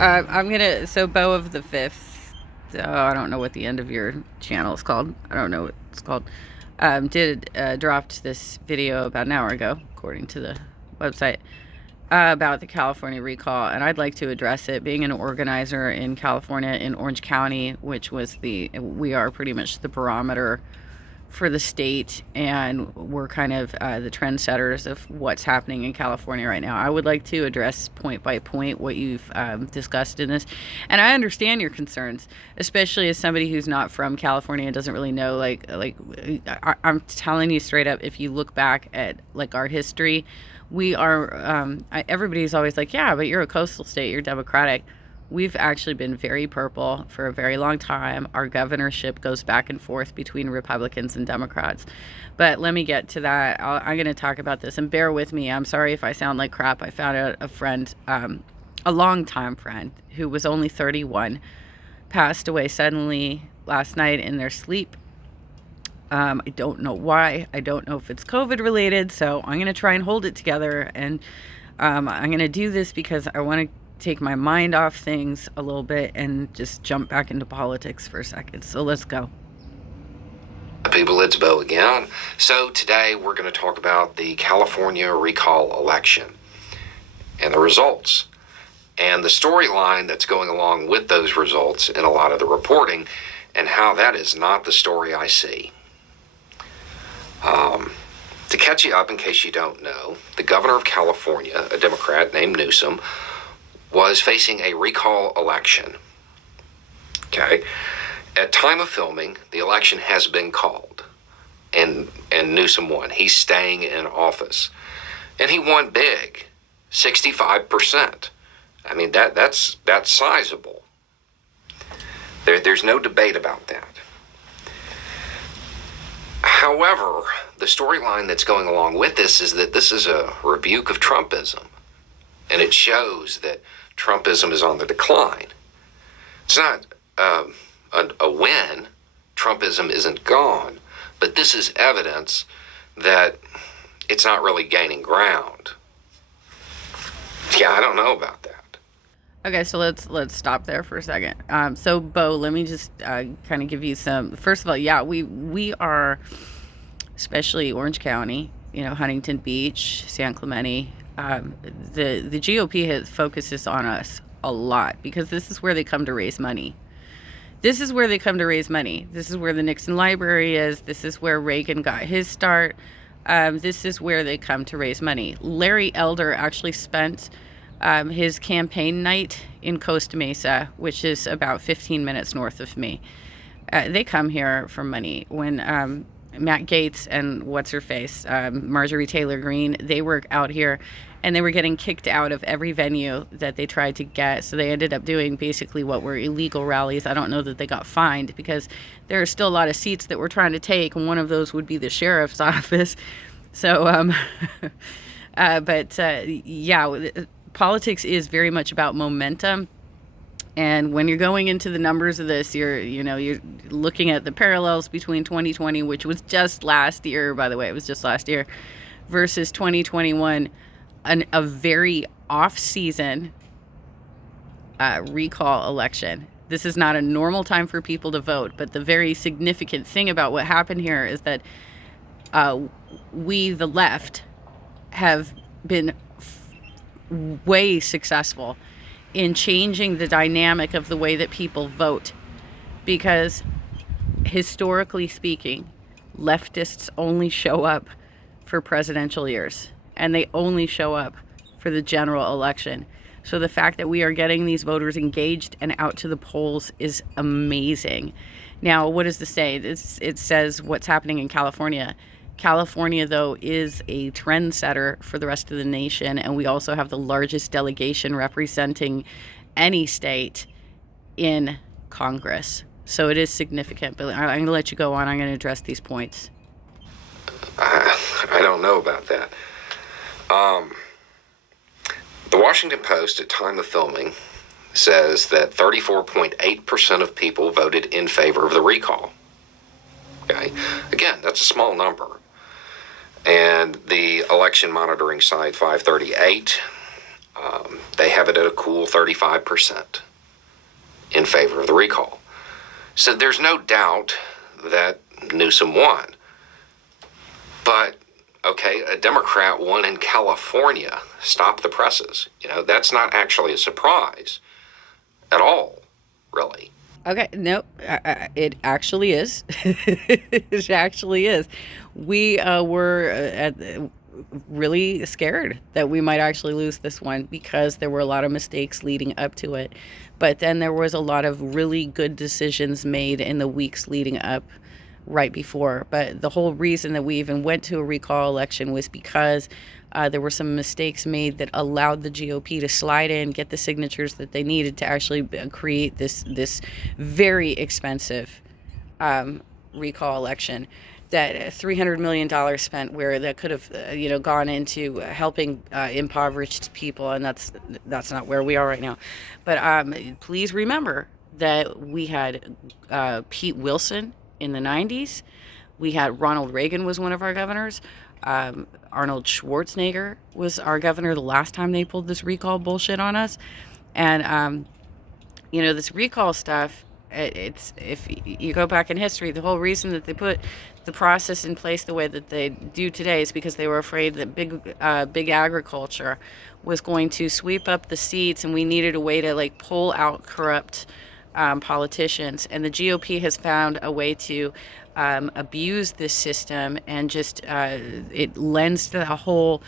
So Beau of the Fifth, I don't know what the end of your channel is called. I don't know what it's called. Dropped this video about an hour ago, according to the website, about the California recall, and I'd like to address it. Being an organizer in California, in Orange County, which was we are pretty much the barometer for the state, and we're kind of the trendsetters of what's happening in California right now. I would like to address point by point what you've discussed in this, and I understand your concerns, especially as somebody who's not from California and doesn't really know. I'm telling you straight up, if you look back at like our history, we are. Everybody's always like, yeah, but you're a coastal state, you're Democratic. We've actually been very purple for a very long time. Our governorship goes back and forth between Republicans and Democrats. But let me get to that. I'm going to talk about this, and bear with me. I'm sorry if I sound like crap. I found out a friend, a longtime friend, who was only 31, passed away suddenly last night in their sleep. I don't know why. I don't know if it's COVID related. So I'm going to try and hold it together. And I'm going to do this because I want to take my mind off things a little bit and just jump back into politics for a second. So let's go. People, it's Beau again. So today we're going to talk about the California recall election and the results and the storyline that's going along with those results in a lot of the reporting, and how that is not the story I see. To catch you up in case you don't know, the governor of California, a Democrat named Newsom, was facing a recall election. Okay. At time of filming, the election has been called, and Newsom won. He's staying in office, and he won big, 65%. I mean, that's sizable. There's no debate about that. However, the storyline that's going along with this is that this is a rebuke of Trumpism, and it shows that Trumpism is on the decline. It's not a win. Trumpism isn't gone, but this is evidence that it's not really gaining ground. Yeah, I don't know about that. Okay, so let's stop there for a second. So Beau, let me just kind of give you some. First of all, yeah, we are, especially Orange County, Huntington Beach, San Clemente. The GOP focuses on us a lot because this is where they come to raise money. This is where the Nixon Library is. This is where Reagan got his start. This is where they come to raise money. Larry Elder actually spent his campaign night in Costa Mesa, which is about 15 minutes north of me. They come here for money. When Matt Gaetz and what's-her-face, Marjorie Taylor Greene, they were out here, and they were getting kicked out of every venue that they tried to get. So they ended up doing basically what were illegal rallies. I don't know that they got fined, because there are still a lot of seats that we're trying to take, and one of those would be the sheriff's office. So, yeah, politics is very much about momentum. And when you're going into the numbers of this, you're looking at the parallels between 2020, which was just last year, by the way, it was just last year, versus 2021, a very off-season recall election. This is not a normal time for people to vote, but the very significant thing about what happened here is that we, the left, have been way successful in changing the dynamic of the way that people vote, because historically speaking, leftists only show up for presidential years, and they only show up for the general election. So the fact that we are getting these voters engaged and out to the polls is amazing. Now, what does this say? It says what's happening in California. California, though, is a trendsetter for the rest of the nation, and we also have the largest delegation representing any state in Congress. So it is significant. But I'm going to let you go on. I'm going to address these points. I don't know about that. The Washington Post, at time of filming, says that 34.8% of people voted in favor of the recall. Okay? Again, that's a small number. And the election monitoring site 538 They have it at a cool 35% in favor of the recall. So there's no doubt that Newsom won. But, okay, a Democrat won in California. Stop the presses. That's not actually a surprise at all, really. Okay, no, it actually is. It actually is. We were really scared that we might actually lose this one because there were a lot of mistakes leading up to it. But then there was a lot of really good decisions made in the weeks leading up right before. But the whole reason that we even went to a recall election was because there were some mistakes made that allowed the GOP to slide in, get the signatures that they needed to actually create this very expensive recall election. That $300 million spent where that could have gone into helping impoverished people, and that's not where we are right now. But please remember that we had Pete Wilson in the 90s. We had Ronald Reagan was one of our governors. Arnold Schwarzenegger was our governor the last time they pulled this recall bullshit on us. And this recall stuff, it's if you go back in history, the whole reason that they put the process in place the way that they do today is because they were afraid that big agriculture was going to sweep up the seats, and we needed a way to pull out corrupt politicians. And the GOP has found a way to abuse this system, and just it lends to the whole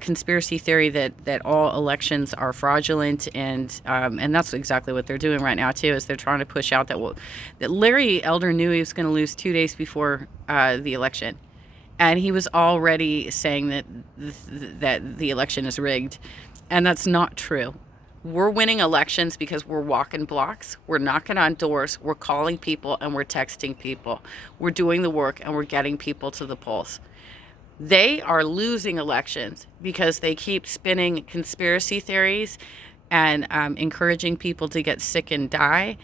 conspiracy theory that all elections are fraudulent, and that's exactly what they're doing right now too. Is they're trying to push out that Larry Elder knew he was going to lose 2 days before the election, and he was already saying that the election is rigged, and that's not true. We're winning elections because we're walking blocks, we're knocking on doors, we're calling people, and we're texting people. We're doing the work, and we're getting people to the polls. They are losing elections because they keep spinning conspiracy theories and encouraging people to get sick and die,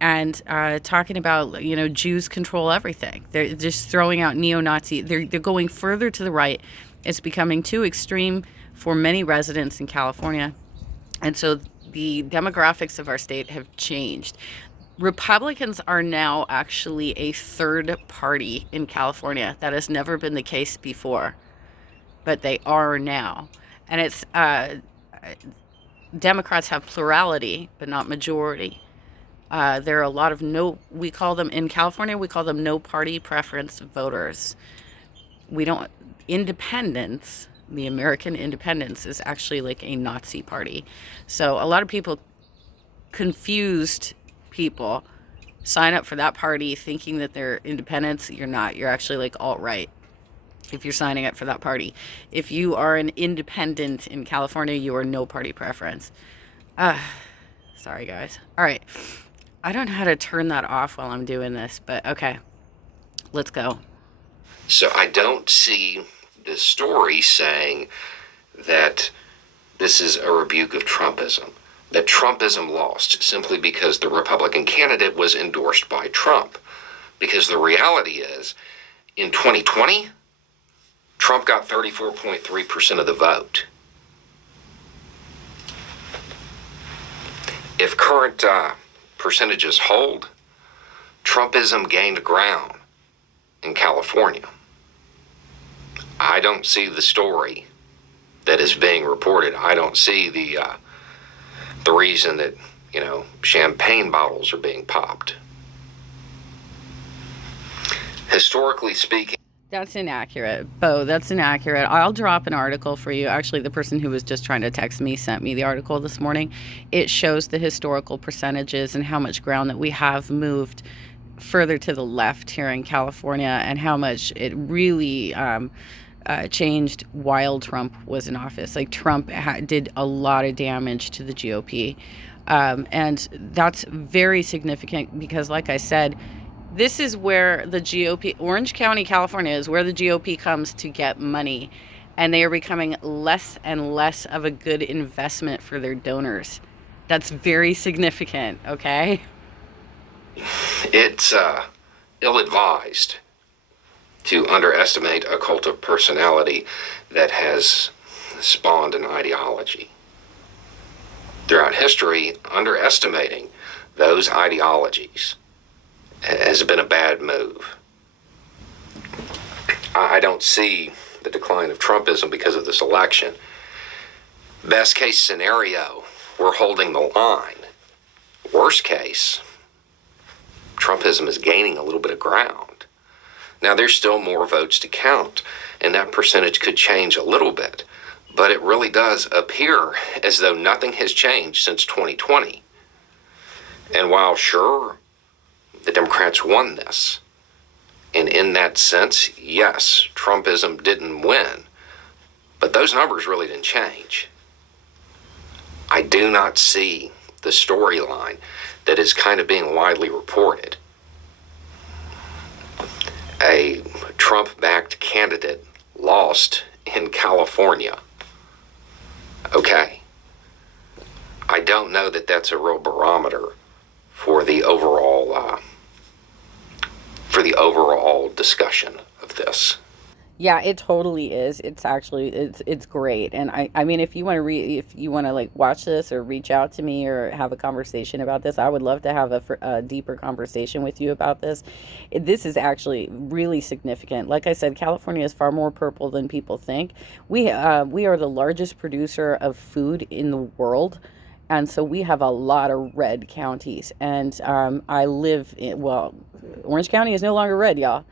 and talking about Jews control everything. They're just throwing out neo-Nazi. They're going further to the right. It's becoming too extreme for many residents in California. And so the demographics of our state have changed. Republicans are now actually a third party in California. That has never been the case before, but they are now. And it's Democrats have plurality, but not majority. There are a lot of we call them in California, we call them no party preference voters. Independence. The American independence is actually like a Nazi party. So a lot of confused people sign up for that party thinking that they're independents. You're not. You're actually like alt-right if you're signing up for that party. If you are an independent in California, you are no party preference. Sorry, guys. All right. I don't know how to turn that off while I'm doing this, but okay. Let's go. So I don't see the story saying that this is a rebuke of Trumpism, that Trumpism lost simply because the Republican candidate was endorsed by Trump. Because the reality is, in 2020, Trump got 34.3% of the vote. If current percentages hold, Trumpism gained ground in California. I don't see the story that is being reported. I don't see the reason that, champagne bottles are being popped. Historically speaking. That's inaccurate. Beau, that's inaccurate. I'll drop an article for you. Actually, the person who was just trying to text me sent me the article this morning. It shows the historical percentages and how much ground that we have moved further to the left here in California, and how much it really changed while Trump was in office. Like, Trump did a lot of damage to the GOP. And that's very significant because, like I said, this is where the GOP, Orange County, California, is where the GOP comes to get money. And they are becoming less and less of a good investment for their donors. That's very significant, okay? It's ill-advised to underestimate a cult of personality that has spawned an ideology. throughout history, underestimating those ideologies has been a bad move. I don't see the decline of Trumpism because of this election. Best case scenario, we're holding the line. Worst case, Trumpism is gaining a little bit of ground. Now, there's still more votes to count, and that percentage could change a little bit, but it really does appear as though nothing has changed since 2020. And while, sure, the Democrats won this, and in that sense, yes, Trumpism didn't win, but those numbers really didn't change. I do not see the storyline that is kind of being widely reported. A Trump-backed candidate lost in California. Okay. I don't know that that's a real barometer for the overall discussion of this. Yeah, it totally is. It's actually it's great. And I mean, if you want to like watch this or reach out to me or have a conversation about this, I would love to have a deeper conversation with you about this. This is actually really significant. Like I said, California is far more purple than people think. We are the largest producer of food in the world. And so we have a lot of red counties. And I live in, well, Orange County is no longer red, y'all.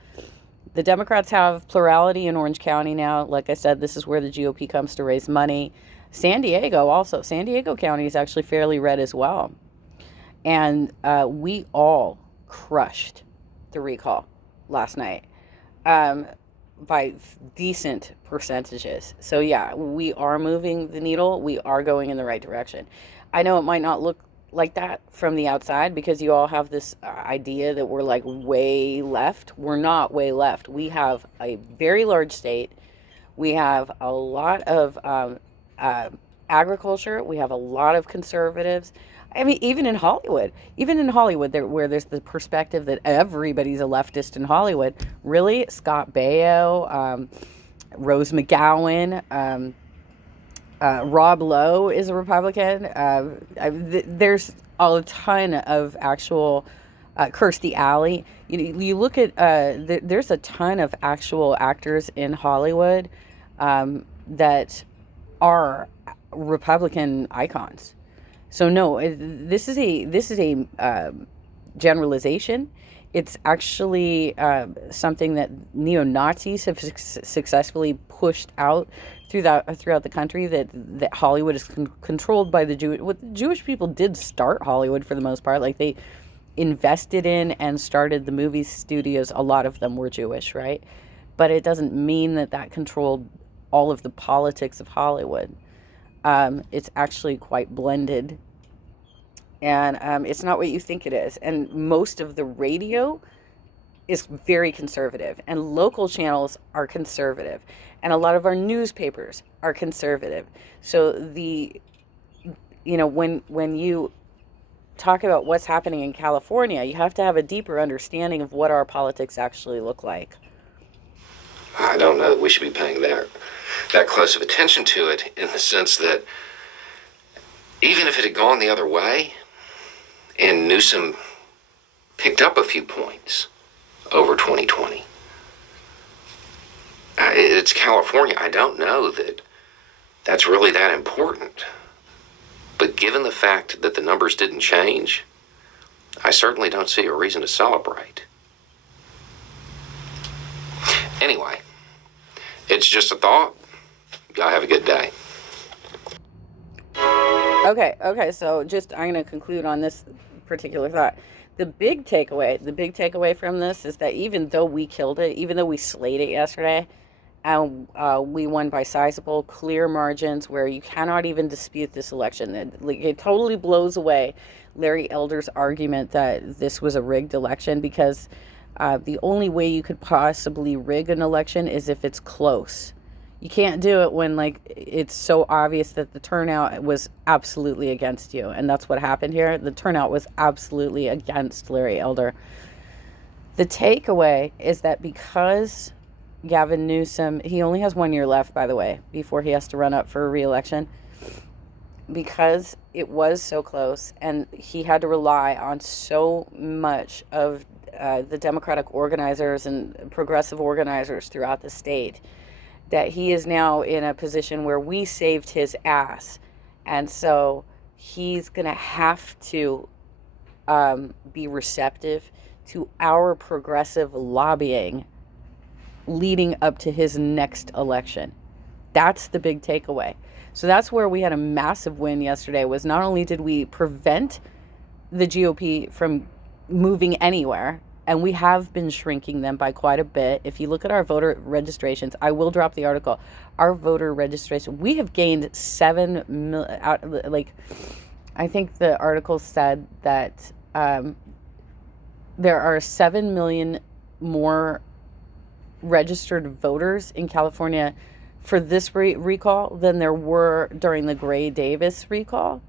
The Democrats have plurality in Orange County now. Like I said, this is where the GOP comes to raise money. San Diego County is actually fairly red as well. And we all crushed the recall last night by decent percentages. So yeah, we are moving the needle. We are going in the right direction. I know it might not look like that from the outside because you all have this idea that we're like way left. We're not way left. We have a very large state. We have a lot of agriculture. We have a lot of conservatives. I mean, even in Hollywood, where there's the perspective that everybody's a leftist in Hollywood. Really, Scott Baio, Rose McGowan, Rob Lowe is a Republican. There's a ton of actual Kirstie Alley. You look at there's a ton of actual actors in Hollywood that are Republican icons. So no, this is a generalization. It's actually something that neo-Nazis have successfully pushed out throughout the country, that Hollywood is controlled by the Jewish. What the Jewish people did start Hollywood for the most part. Like, they invested in and started the movie studios. A lot of them were Jewish, right? But it doesn't mean that controlled all of the politics of Hollywood. It's actually quite blended. And it's not what you think it is. And most of the radio is very conservative. And local channels are conservative. And a lot of our newspapers are conservative. So when you talk about what's happening in California, you have to have a deeper understanding of what our politics actually look like. I don't know that we should be paying that close of attention to it, in the sense that even if it had gone the other way and Newsom picked up a few points over 2020, it's California. I don't know that that's really that important. But given the fact that the numbers didn't change, I certainly don't see a reason to celebrate. Anyway, it's just a thought. Y'all have a good day. Okay, so I'm going to conclude on this particular thought. The big takeaway from this is that even though we killed it, even though we slayed it yesterday, and we won by sizable, clear margins where you cannot even dispute this election. It totally blows away Larry Elder's argument that this was a rigged election, because the only way you could possibly rig an election is if it's close. You can't do it when it's so obvious that the turnout was absolutely against you. And that's what happened here. The turnout was absolutely against Larry Elder. The takeaway is that because Gavin Newsom, he only has 1 year left, by the way, before he has to run up for a re-election. because it was so close and he had to rely on so much of the Democratic organizers and progressive organizers throughout the state, that he is now in a position where we saved his ass. And so he's going to have to be receptive to our progressive lobbying leading up to his next election. That's the big takeaway. So that's where we had a massive win yesterday, was not only did we prevent the GOP from moving anywhere, and we have been shrinking them by quite a bit. If you look at our voter registrations, I will drop the article. Our voter registration, we have gained 7 million, like, I think the article said that there are 7 million more registered voters in California for this recall than there were during the Gray Davis recall,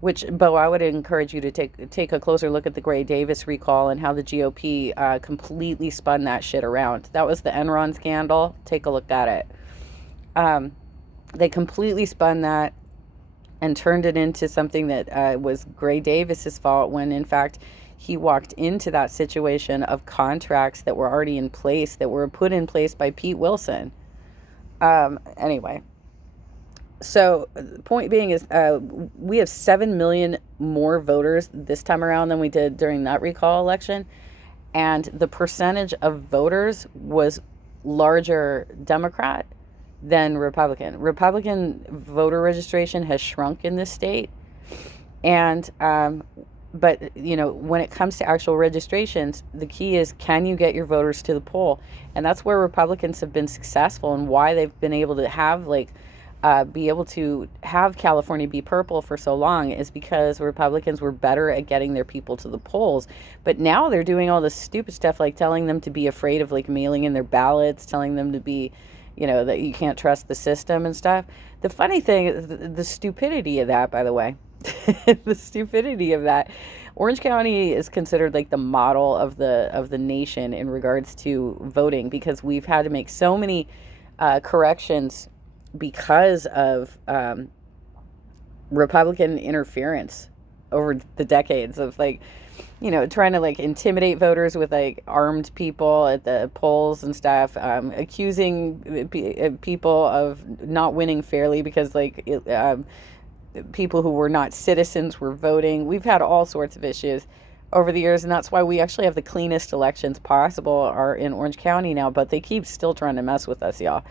which, Beau, I would encourage you to take a closer look at the Gray Davis recall and how the GOP completely spun that shit around. That was the Enron scandal. Take a look at it. They completely spun that and turned it into something that was Gray Davis's fault, when in fact he walked into that situation of contracts that were already in place, that were put in place by Pete Wilson. Anyway, so the point being is we have 7 million more voters this time around than we did during that recall election. And the percentage of voters was larger Democrat than Republican. Republican voter registration has shrunk in this state. And, but, you know, when it comes to actual registrations, the key is, can you get your voters to the poll? And that's where Republicans have been successful, and why they've been able to have, like, be able to have California be purple for so long, is because Republicans were better at getting their people to the polls. But now they're doing all this stupid stuff, like telling them to be afraid of, like, mailing in their ballots, telling them to be, you know, that you can't trust the system and stuff. The funny thing is the stupidity of that, by the way. The stupidity of that. Orange County is considered like the model of the nation in regards to voting, because we've had to make so many corrections because of Republican interference over the decades of, like, you know, trying to, like, intimidate voters with, like, armed people at the polls and stuff, accusing people of not winning fairly because, like, people who were not citizens were voting. We've had all sorts of issues over the years, and that's why we actually have the cleanest elections possible are in Orange County now, but they keep still trying to mess with us, y'all.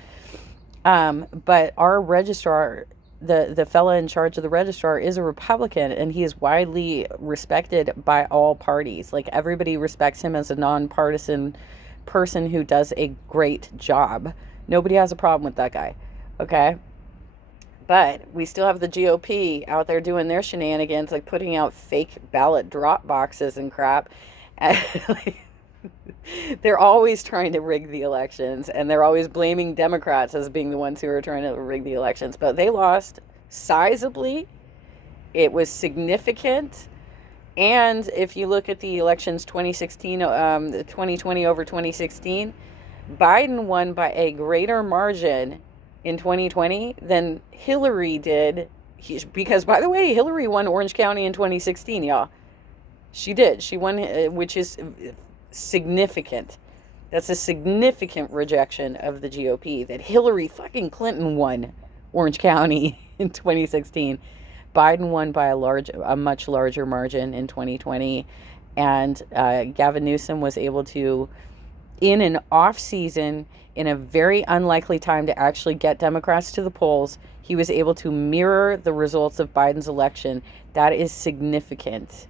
But our registrar, the fella in charge of the registrar, is a Republican, and he is widely respected by all parties. Like, everybody respects him as a nonpartisan person who does a great job. Nobody has a problem with that guy, okay? But we still have the GOP out there doing their shenanigans, like putting out fake ballot drop boxes and crap. And, like, they're always trying to rig the elections, and they're always blaming Democrats as being the ones who are trying to rig the elections. But they lost sizably. It was significant. And if you look at the elections 2016, 2020 over 2016, Biden won by a greater margin in 2020 than Hillary did. Because, by the way, Hillary won Orange County in 2016, y'all. She did. She won, which is significant. That's a significant rejection of the GOP, that Hillary fucking Clinton won Orange County in 2016. Biden won by a much larger margin in 2020. And Gavin Newsom was able to, in an off season, in a very unlikely time to actually get Democrats to the polls, he was able to mirror the results of Biden's election. That is significant.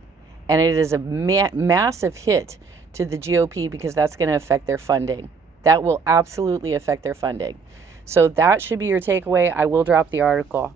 And it is a massive hit to the GOP, because that's going to affect their funding. That will absolutely affect their funding. So that should be your takeaway. I will drop the article.